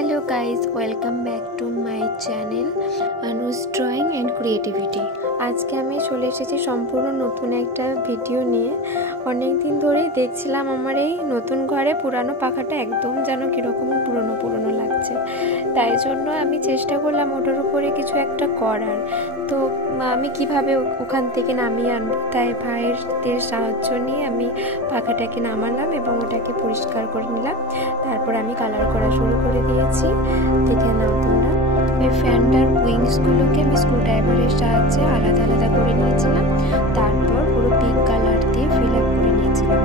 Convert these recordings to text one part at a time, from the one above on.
Hello guys, welcome back to my channel Anuj drawing and creativity. आज के আমি চলে এসেছি সম্পূর্ণ নতুন একটা ভিডিও নিয়ে। অনেক দিন ধরেই দেখছিলাম আমার এই নতুন ঘরে পুরানো পাখাটা একদম যেন কিরকম পুরনো পুরনো লাগছে, তাই জন্য আমি চেষ্টা করলাম ওটার উপরে কিছু একটা করার। তো আমি কিভাবে ওখান থেকে নামিয়ে আনবো, তাই ভাইয়ের সাহায্য নিয়ে আমি পাখাটাকে নামালাম এবং ওটাকে পরিষ্কার করে নিলাম। তারপর আমি কালার করা শুরু করে দিয়েছি, দেখে নাও তোমরা। এই ফ্যানটার উইংসগুলোকে আমি স্ক্রুড্রাইভারের সাহায্যে আলাদা আলাদা করে নিয়েছিলাম, তারপর পুরো পিঙ্ক কালার দিয়ে ফিল আপ করে নিয়েছিলাম।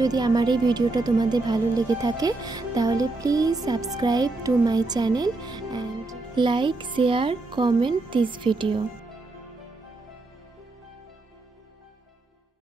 যদি আমার এই ভিডিওটা তোমাদের ভালো লেগে থাকে তাহলে please subscribe to my channel and like, share, comment this video.